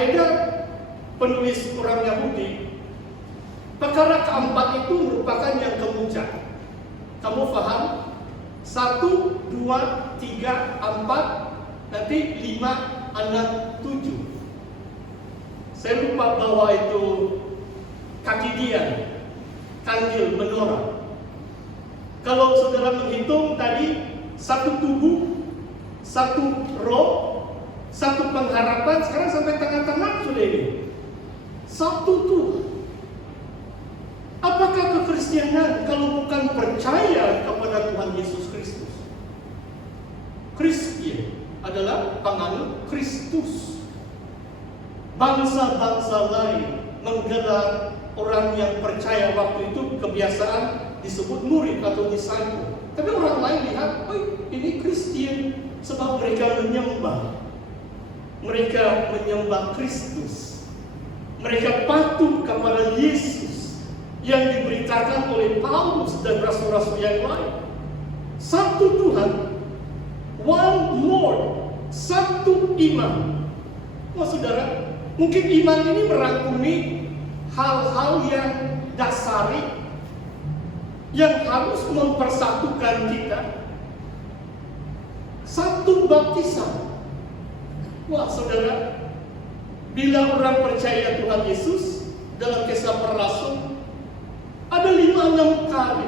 kaidah penulis orang Yahudi, perkara keempat itu merupakan yang kemuncak. Kamu paham? 1, 2, 3, 4, nanti 5, 6, 7. Saya lupa bahwa itu kaki dia, kandil, menorah. Kalau saudara menghitung tadi, 1 tubuh, 1 roh, 1 pengharapan, sekarang sampai tengah-tengah sudah ini. 1 Tuhan. Apakah kekristenan kalau bukan percaya kepada Tuhan Yesus Kristus? Kristen adalah penganut Kristus. Bangsa-bangsa lain menggelar orang yang percaya waktu itu kebiasaan disebut murid atau disciple. Tapi orang lain lihat, oh ini Kristen sebab mereka menyembah Kristus. Mereka patuh kepada Yesus yang diberitakan oleh Paulus dan rasul-rasul yang lain. 1 Tuhan, one Lord, 1 iman. Oh saudara, mungkin iman ini merangkumi hal-hal yang dasari yang harus mempersatukan kita. 1 baptisan. Wah saudara, bila orang percaya Tuhan Yesus dalam Kisah Para Rasul, ada 5-6 kali.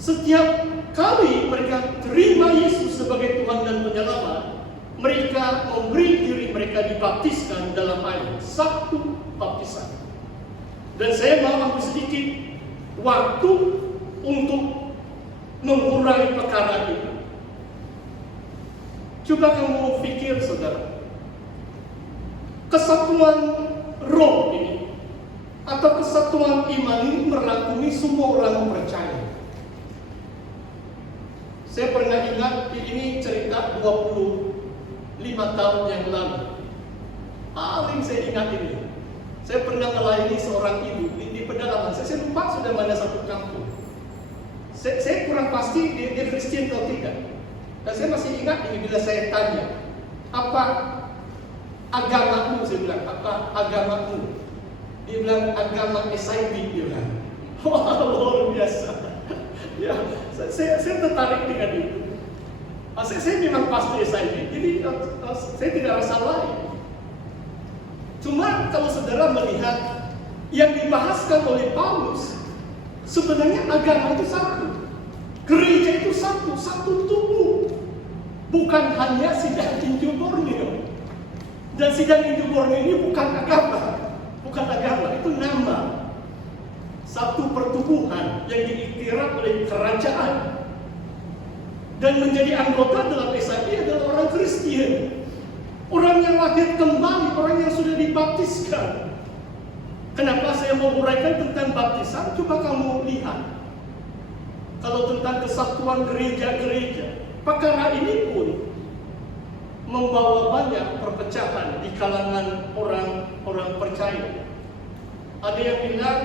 Setiap kali mereka terima Yesus sebagai Tuhan dan Penyelamat, mereka memberi diri mereka dibaptiskan dalam air. 1 baptisan. Dan saya mau ambil sedikit waktu untuk mengurangi perkara ini. Coba kamu pikir saudara, kesatuan roh ini atau kesatuan iman ini merangkumi semua orang percaya. Saya pernah ingat, ini cerita 25 tahun yang lalu. Paling saya ingat ini. Saya pernah melayani seorang ibu di pedalaman. Saya lupa sudah mana satu kampung. Saya kurang pasti dia Kristen atau tidak. Dan saya masih ingat ini bila saya tanya, apa agamamu? Saya bilang, apa agamamu? Dia bilang, agama SIB. Dia bilang, wah luar biasa. Ya, saya tertarik dengan itu. Saya memang pasti SIB, jadi saya tidak rasa lain. Cuma kalau saudara melihat yang dibahaskan oleh Paulus, sebenarnya agama itu satu, gereja itu satu tubuh, bukan hanya sidang Injil Borneo. Dan sidang Injil Borneo ini bukan agama, itu nama. Satu pertubuhan yang diiktiraf oleh kerajaan dan menjadi anggota dalam SIB adalah orang Kristen. Orang yang lahir kembali, orang yang sudah dibaptiskan. Kenapa saya mau uraikan tentang baptisan? Coba kamu lihat. Kalau tentang kesatuan gereja-gereja, perkara ini pun membawa banyak perpecahan di kalangan orang percaya. Ada yang bilang,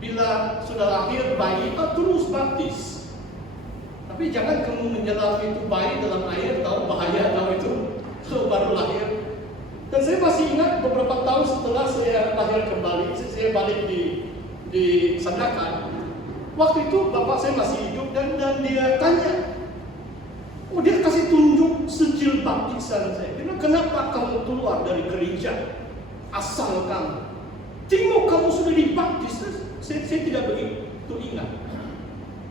bila sudah lahir bayi, terus baptis. Tapi jangan kamu menyelam itu bayi dalam air, tahu bahaya, tahu itu. Baru lahir. Dan saya masih ingat beberapa tahun setelah saya lahir kembali, saya balik di Sandakan. Waktu itu bapak saya masih hidup dan dia tanya, dia kasih tunjuk sijil baptisan saya. Dia bilang, kenapa kamu keluar dari gereja asal kamu? Tengok kamu sudah dibaptis. Saya tidak begitu ingat.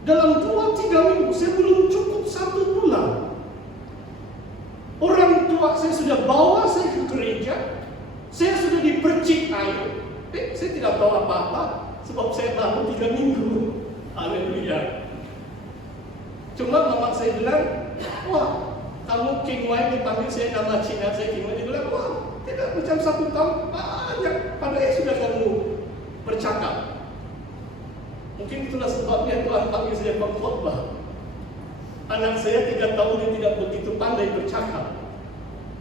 Dalam 2-3 minggu saya belum cukup 1 bulan. Orang tua saya sudah bawa saya ke gereja, saya sudah dipercik air. Saya tidak tahu apa-apa, sebab saya baru 3 minggu. Haleluya. Cuma mama saya bilang, wah, kamu King Wai, dipanggil saya nama Cina, saya King Wai. Dia bilang, wah, tidak macam 1 tahun, banyak padahal sudah kamu bercakap. Mungkin itulah sebabnya Tuhan panggil saya pengkhotbah. Anak saya 3 tahun dia tidak begitu pandai bercakap.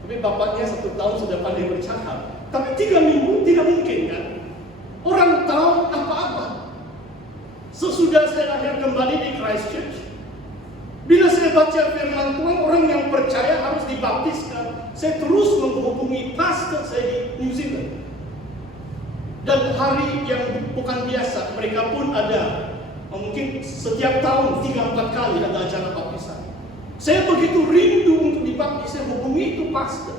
Tapi bapaknya 1 tahun sudah pandai bercakap. Tapi 3 minggu tidak mungkin kan? Orang tahu apa-apa. Sesudah saya lahir kembali di Christchurch, bila saya baca firman Tuhan, orang yang percaya harus dibaptiskan. saya terus menghubungi pastor saya di New Zealand. Dan hari yang bukan biasa, mereka pun ada, mungkin setiap tahun 3-4 kali ada acara baptisan. Saya begitu rindu untuk dibaptis, saya hubungi itu pastor.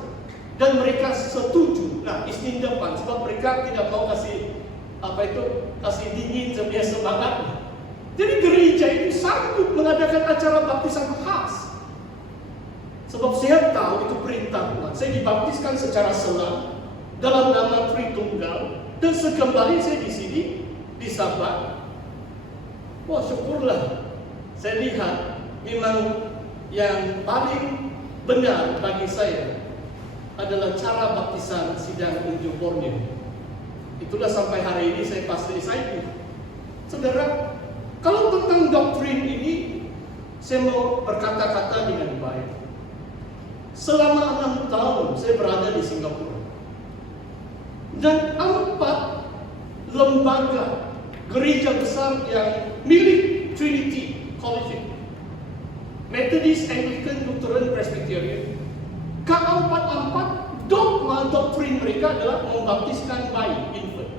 Dan mereka setuju. Nah, Isnin depan, sebab mereka tidak mau kasih dingin biar semangat. Jadi gereja itu sanggup mengadakan acara baptisan khas. Sebab saya tahu itu perintah Tuhan. Saya dibaptiskan secara selang dalam nama Tritunggal, dan sekembali saya di sini di Sabat. Wah, syukurlah. Saya lihat memang yang paling benar bagi saya adalah cara baptisan sidang unjuk Borneo. Itulah sampai hari ini saya pasti SIP. Saudara, kalau tentang doktrin ini saya mau berkata-kata dengan baik. Selama 6 tahun saya berada di Singapura, dan 4 lembaga gereja besar yang milik Trinity College, Methodist, Anglican, Lutheran, Presbyterian, keempat dogma doktrin mereka adalah membaptiskan bayi, infant,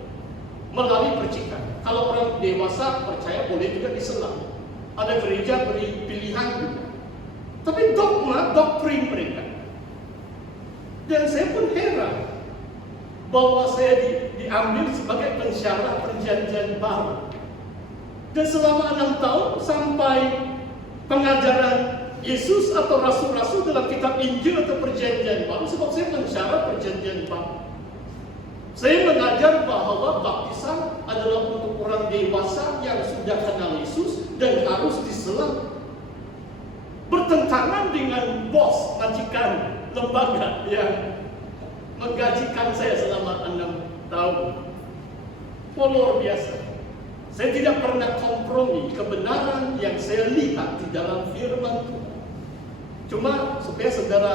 melalui percikan. Kalau orang dewasa percaya boleh juga diselam. Ada gereja beri pilihan. Tapi dogma doktrin mereka. Dan saya pun heran bahwa saya diambil sebagai pensyarah perjanjian baru. Dan selama 6 tahun sampai pengajaran Yesus atau rasul-rasul dalam kitab Injil atau perjanjian baru, sebab saya pensyarah perjanjian baru. Saya mengajar bahwa baptisan adalah untuk orang dewasa yang sudah kenal Yesus dan harus diselam. Bertentangan dengan bos, majikan, lembaga yang menggajikan saya selama 6 tahun. Luar biasa. Saya tidak pernah kompromi kebenaran yang saya lihat di dalam firman Tuhan. Cuma supaya saudara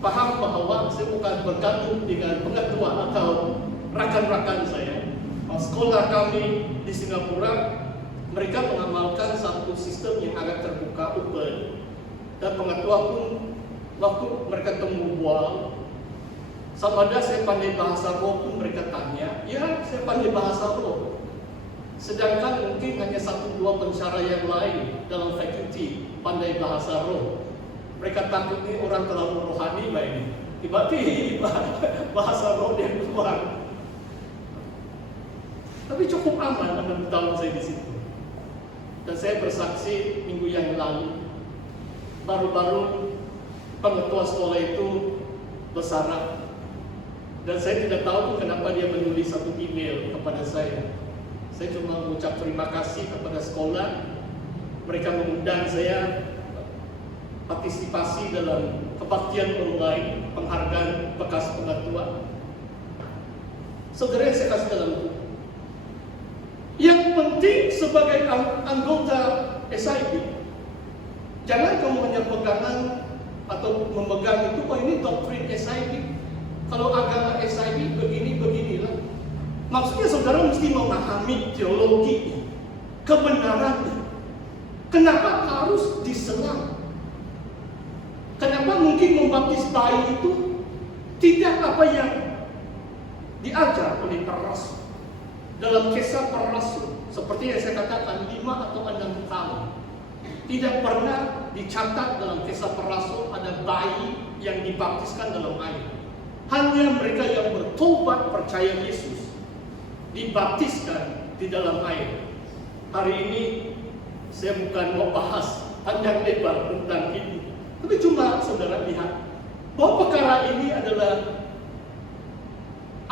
paham bahwa saya bukan bergabung dengan pengetua atau rakan-rakan saya. Sekolah kami di Singapura, mereka mengamalkan satu sistem yang agak terbuka, open. Dan pengetua pun waktu mereka temu bual, sama ada saya pandai bahasa roh pun mereka tanya, ya saya pandai bahasa roh. Sedangkan mungkin hanya 1-2 pensyarah yang lain dalam fakulti pandai bahasa roh. Mereka takut nih orang terlalu rohani Pak ini. Tiba-tiba bahasa roh dia keluar. Tapi cukup aman 6 tahun saya di situ. Dan saya bersaksi minggu yang lalu, baru-baru pengetua sekolah itu bersarap. Dan saya tidak tahu kenapa dia menulis satu email kepada saya. Saya cuma mengucap terima kasih kepada sekolah. Mereka mengundang saya partisipasi dalam kebaktian online, penghargaan bekas pengetua. Saudara yang saya kasih dalam itu, yang penting sebagai anggota SIP, jangan kamu hanya pegangan atau memegang itu, oh ini doktrin SIP. Kalau agama SIP beginilah. Maksudnya saudara mesti memahami teologi, kebenaran. Kenapa harus diselam? Kenapa mungkin membaptis bayi itu tidak apa yang diajar oleh para rasul? Dalam kisah para rasul, seperti yang saya katakan 5 atau 6 kali, tidak pernah dicatat dalam kisah para rasul ada bayi yang dibaptiskan dalam air. Hanya mereka yang bertobat percaya Yesus dibaptiskan di dalam air. Hari ini saya bukan mau bahas panjang lebar tentang ini, tapi cuma saudara lihat bahwa perkara ini adalah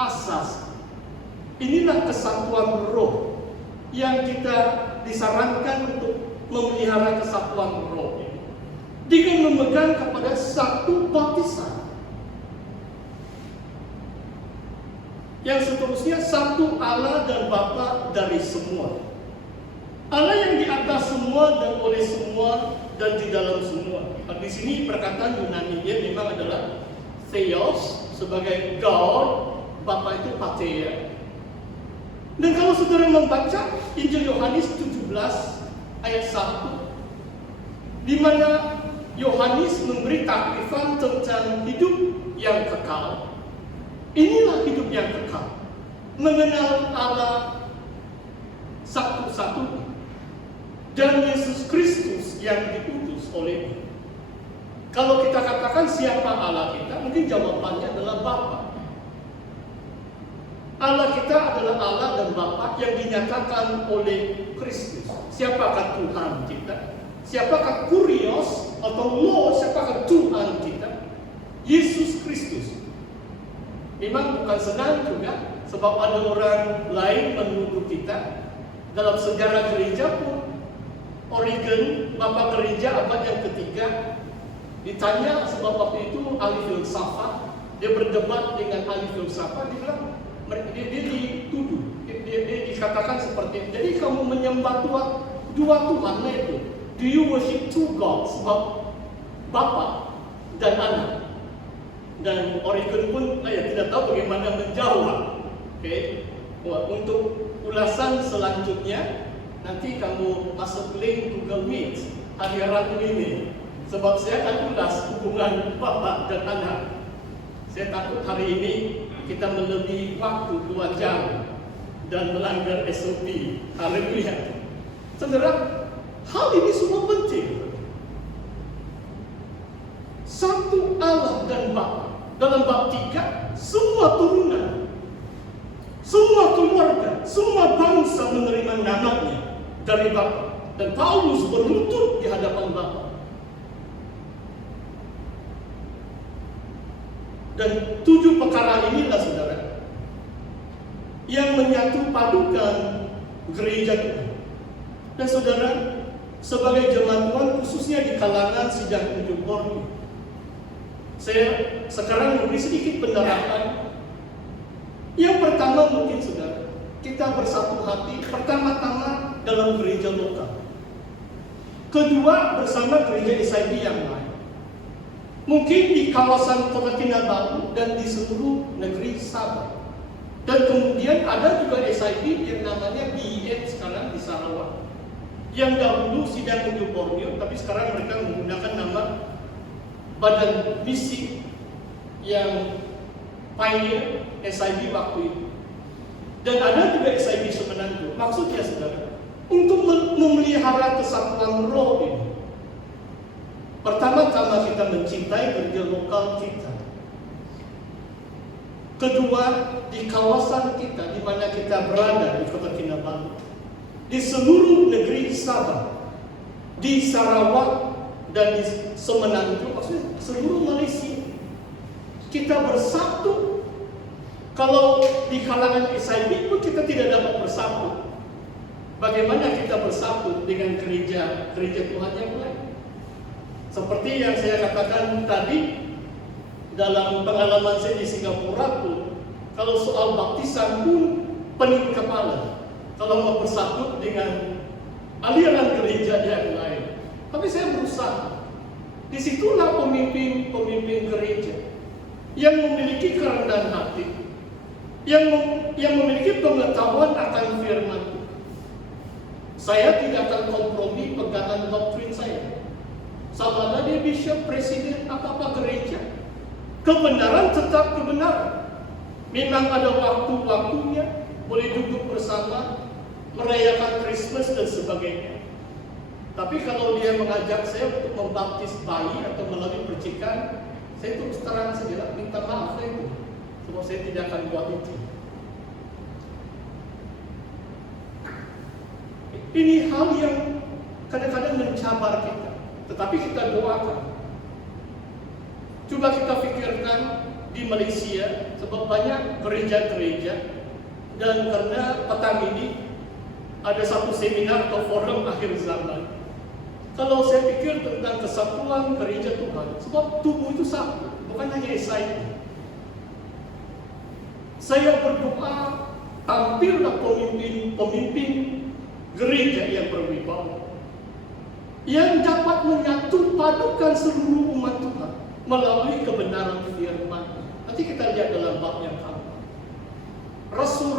asas. Inilah kesatuan roh yang kita disarankan untuk memelihara kesatuan roh ini dengan memegang kepada satu baptisan. Yang seterusnya, satu Allah dan Bapa dari semua. Allah yang di atas semua dan oleh semua dan di dalam semua. Di sini perkataan Yunani dia memang adalah Theos sebagai God, Bapa itu Pater. Dan kalau saudara membaca Injil Yohanes 17 ayat 1, di mana Yohanes memberi takrifan tentang hidup yang kekal. Inilah hidup yang kekal, mengenal Allah satu-satunya dan Yesus Kristus yang diutus oleh-Nya. Kalau kita katakan siapa Allah kita, mungkin jawabannya adalah Bapa. Allah kita adalah Allah dan Bapa yang dinyatakan oleh Kristus. Siapakah Tuhan kita? Siapakah Kurios atau Lord? Siapakah Tuhan kita? Yesus Kristus. Memang bukan senang juga, sebab ada orang lain menuduh kita. Dalam sejarah gereja pun, Origen, Bapak gereja abad yang ketiga, ditanya sebab waktu itu ahli filsafat, dia berdebat dengan ahli filsafat, dia bilang, dia dituduh, dia dikatakan seperti ini. Jadi kamu menyembah dua Tuhan itu. Do you worship two gods? Sebab Bapa dan Anak. Dan Origen pun tidak tahu bagaimana menjawab. Okay. Untuk ulasan selanjutnya, nanti kamu masuk link Google Meet hari Rabu ini. Sebab saya akan ulas hubungan Bapa dan Anak. Saya takut hari ini kita melebihi waktu 2 jam dan melanggar SOP. Haleluya. Saudara, hal ini semua penting. Satu Allah dan Bapa. Dalam bab 3, semua turunan, semua keluarga, semua bangsa menerima namanya dari Bapa. Dan Paulus berlutut di hadapan Bapa. Dan 7 perkara inilah, saudara, yang menyatu padukan gereja Tuhan. Dan saudara, sebagai jemaat Tuhan, khususnya di kalangan sidang unjuk Borneo, saya sekarang memberi sedikit penerapan. Yang pertama mungkin, saudara, kita bersatu hati pertama-tama dalam gereja lokal. Kedua, bersama gereja SIB yang lain. Mungkin di kawasan Kota Kinabalu dan di seluruh negeri Sabah. Dan kemudian ada juga SIB yang namanya BIN sekarang di Sarawak. Yang dahulu sidang unjuk Borneo, tapi sekarang mereka menggunakan nama Badan Misi yang pioneer SIB waktu itu. Dan ada juga SIB Semenanjung. Maksudnya, saudara, untuk memelihara kesatuan roh ini, pertama-tama kita mencintai gereja lokal kita. Kedua, di kawasan kita, di mana kita berada di Kota Kinabalu, di seluruh negeri Sabah, di Sarawak, dan di Semenanjung, maksudnya seluruh Malaysia, kita bersatu. Kalau di kalangan SIB pun kita tidak dapat bersatu, bagaimana kita bersatu dengan gereja Tuhan yang lain? Seperti yang saya katakan tadi, dalam pengalaman saya di Singapura pun, kalau soal baptisan pun pening kepala kalau mau bersatu dengan aliran gereja yang lain. Tapi saya berusaha. Disitulah pemimpin gereja yang memiliki kerendahan hati, yang memiliki pengetahuan akan firman Tuhan. Saya tidak akan kompromi pegangan doktrin saya. Sama ada dia bishop, presiden, apa-apa gereja, kebenaran tetap kebenaran. Memang ada waktu-waktunya, boleh duduk bersama, merayakan Christmas dan sebagainya. Tapi kalau dia mengajak saya untuk membaptis bayi atau melalui percikan, saya terus terang saja minta maaf itu, sebab saya tidak akan buat itu. Ini hal yang kadang-kadang mencabar kita, tetapi kita doakan. Coba kita pikirkan di Malaysia, sebab banyak gereja-gereja, dan karena petang ini ada satu seminar atau forum akhir zaman. Kalau saya pikir tentang kesatuan gereja Tuhan, sebab tubuh itu satu, bukan hanya SIB. Saya berdoa, tampillah pemimpin gereja yang berwibawa, yang dapat menyatu padukan seluruh umat Tuhan melalui kebenaran firman. Nanti kita lihat dalam bab yang sama. Rasul